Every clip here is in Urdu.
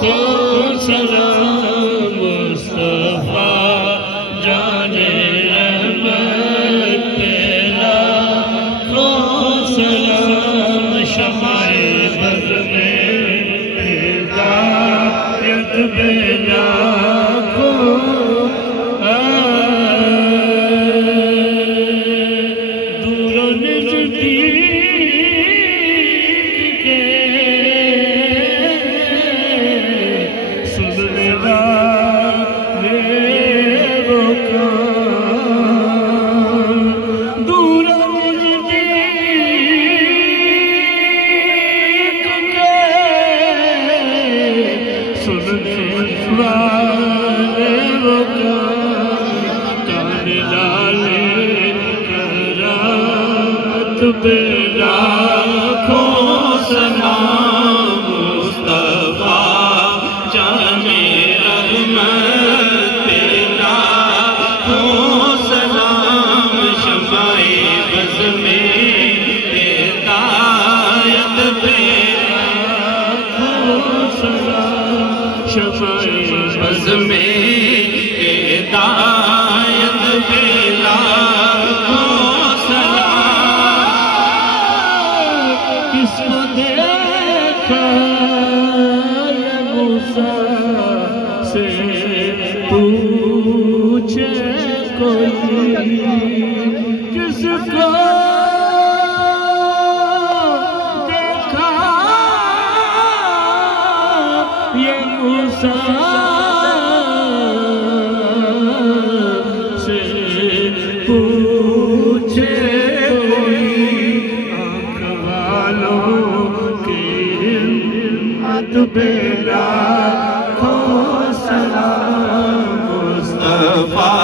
کو سلام مصطفیٰ جانے رحمت تیرا، کو سلام شمع بز میں ہدایت بلا کو دور و نزدیک کے سننے والے وہ کون، دور و نزدیک کے سننے والے وہ کون، کان ڈالے کرامت پہ لاکھوں سلام مصطفیٰ جانے رحمت پہ لاکھوں سلام شمع بز میں ہدایت پہ لاکھوں سلام شمع بز میں ہدایت پہ لاکھوں سلام، کس کو دیکھا یہ موسیٰ سے پوچھے کوئی، کس کو دیکھا یہ موسیٰ سے پوچھے کوئی، آنکھ والوں کی ہمت پہ لاکھوں سلام مصطفیٰ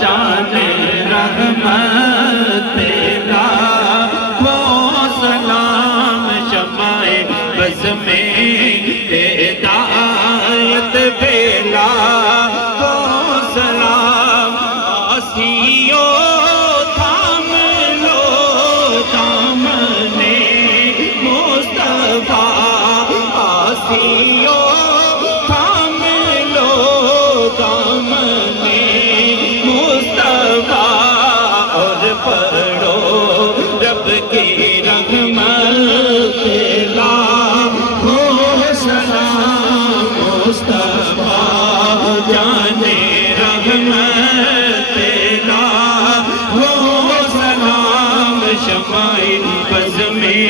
جانے رحمت پہ لاکھوں سلام شمع بز میں ہدایت پہ لاکھوں سلام، آسیوں تھام لو دامنے مصطفیٰ، آسیوں تھام لو دامنے مصطفیٰ، اور پڑھو رب کی رحمت پہ لاکھوں سلام مصطفیٰ جانے رحمت پہ لاکھوں سلام شمع بز میں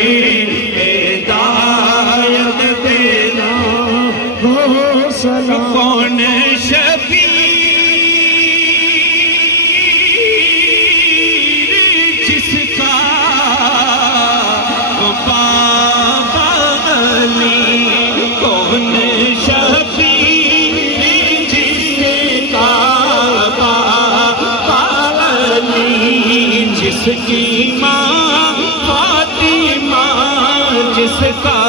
ہدایت پہ لاکھوں سلام، کون شبیر جس کا پابلی، کون شبیر جس کا پابلی، جس کی ماں فاطمہ، جس کا